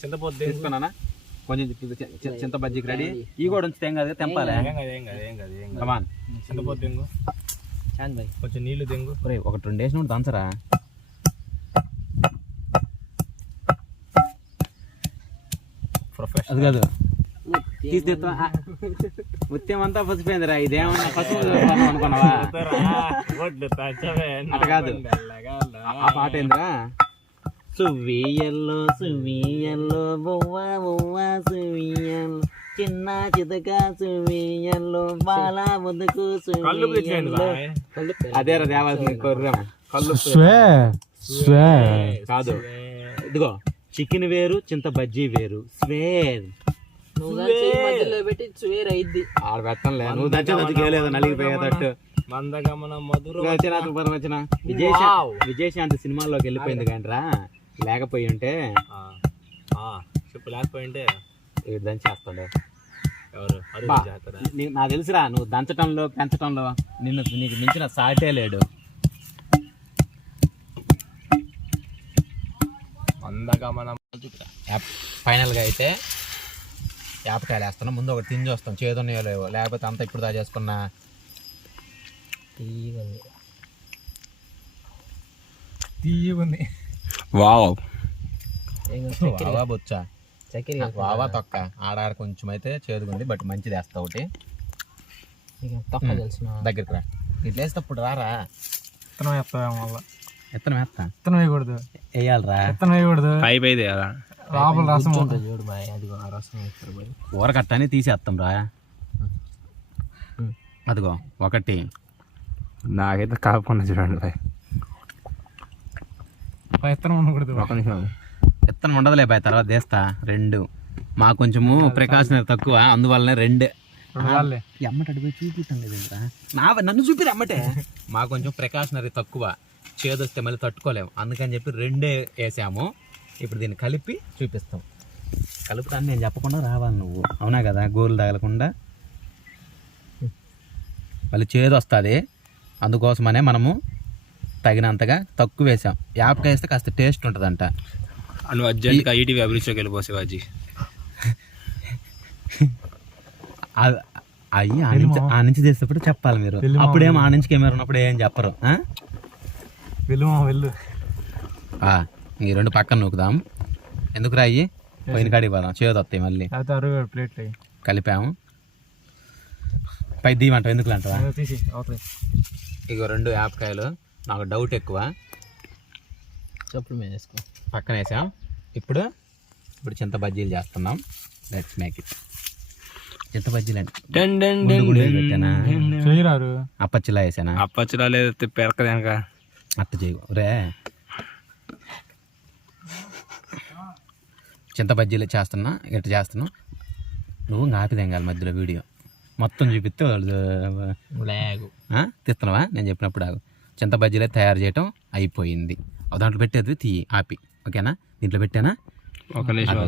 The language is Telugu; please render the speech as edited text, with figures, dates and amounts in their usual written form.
చింతపొద్దు తీసుకున్నానా కొంచెం చింత బజ్జీకి రెడీ ఈ కూడా ఉంచితే ఏం కాదు తెంపాలి చింతపొద్దు తెంగు కొంచెం నీళ్లు తెంగు ఒకటి 2 వేసిన దంచరా అది కాదు తీసేస్తా ముత్యం అంతా పసిపోయిందిరా ఇదేమన్నా పసుపు అనుకున్నావా అట్ట కాదు ఆ పాట ఏందిరా సువ్వియల్లో సువ్వియల్లో బొవ్వ బొవ్వ సువ్వియల్లో చిన్న చితక సువ్వియల్లో బాల ముదుకు సువ్వియల్లో అదేరా దేవాల్సింది కొర్రమ్మ కళ్ళు కాదు ఇదిగో చికెన్ వేరు చింత బజ్జీ వేరు స్వేర్ ఆడ పెట్టంలే నువ్వు దచ్చలేదు నలిగిపోయేటట్టు విజయశాంతి సినిమాల్లోకి వెళ్ళిపోయింది కానీ లేకపోయి ఉంటే వీడు దంచేస్తాడు నాకు తెలుసురా నువ్వు దంచటంలో పెంచటంలో నీకు మించిన సాటే లేడు ఫైనల్ గా అయితే యాపకాయలు వేస్తున్నాం ముందు ఒకటి తిని వస్తాం చేదున్నాయో లేవో లేకపోతే అంతా ఇప్పుడు దా చేసుకున్నా తీయగుంది వావ్ బొచ్చా వావా తొక్క ఆడాడ కొంచెం అయితే చేదుగుంది బట్ మంచిది వేస్తా ఒకటి దగ్గరికి రా ఇట్లా వేసేటప్పుడు రారా విత్తనం వేస్తాం వల్ల విత్తనం వేస్తా విత్తనం వేయకూడదు వేయాలరా విత్తనం వేయకూడదు పై లోపల రసం చూడు ఊరకట్టని తీసేస్తాం రా అదిగో ఒకటి నాకైతే కాకుండా చూడండి బాయ్ విత్తనం ఉండకూడదు ఒక నిమిషం విత్తనం ఉండదులే బాయ్ తర్వాత తీస్తా 2 మా కొంచెము ప్రికాషనరీ తక్కువ అందువల్లనే 2 అమ్మటి అడిపోయి చూపిస్తాం లేదురా నన్ను చూపిరు అమ్మటే మా కొంచెం ప్రికాషనరీ తక్కువ చేదొస్తే మళ్ళీ తట్టుకోలేము అందుకని చెప్పి 2 వేసాము ఇప్పుడు దీన్ని కలిపి చూపిస్తాం కలుపుతాను నేను చెప్పకుండా రావాలి నువ్వు అవునా కదా గోలు తగలకుండా మళ్ళీ చేదు వస్తుంది అందుకోసమనే మనము తగినంతగా తక్కువ వేసాం యాపకాయ వేస్తే కాస్త టేస్ట్ ఉంటుందంట నువ్వు అర్జెంట్గా ఈటీవీ అభిరుచిలోకి వెళ్ళిపోసేవా అజ్జి అయ్యి ఆ నుంచి చేసేటప్పుడు చెప్పాలి మీరు అప్పుడేమో ఆ నుంచి కెమెరా ఉన్నప్పుడు ఏం చెప్పరు వెళ్ళు ఈ 2 పక్కన నూకుదాం ఎందుకు రాయి పోయిన కాడికి పోదాం చేదు వస్తాయి మళ్ళీ ప్లేట్లు కలిపాము పై దీమంటావు ఎందుకు అంటావా ఇగో 2 యాపకాయలు నాకు డౌట్ ఎక్కువ చెప్పులు మీద వేసుకో పక్కన వేసాం ఇప్పుడు చింత బజ్జీలు చేస్తున్నాం లెట్స్ మేక్ ఇట్ చింత బజ్జీలు పెట్టానా అప్పచ్చిలా వేసానా అప్పచ్చిలా లేదు పెరకదాక అట్ట చేయు రే చింత బజ్జీలు చేస్తున్నా ఇట్లా చేస్తున్నా నువ్వు ఆపిదెంగాలి మధ్యలో వీడియో మొత్తం చూపిస్తే తీస్తున్నావా నేను చెప్పినప్పుడు ఆగు చింత బజ్జీలే తయారు చేయటం అయిపోయింది దాంట్లో పెట్టేది తీయి ఆపి ఓకేనా దీంట్లో పెట్టానా ఒక నిమిషం